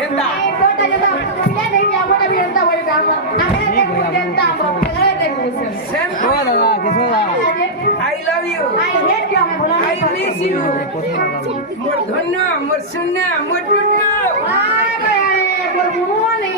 হেন্দা তোটা যেটা পিলে দেখি আমরা বিরন্তা বলি আমরা আমি দেখব জনতা আমরা পেলে দেখব সেম ও দাদা কিছু না I love you I hate you আমি বলা আই মিস ইউ মোর ধন্য মোর শূন্য মোর টুন্য আরে বলবো নি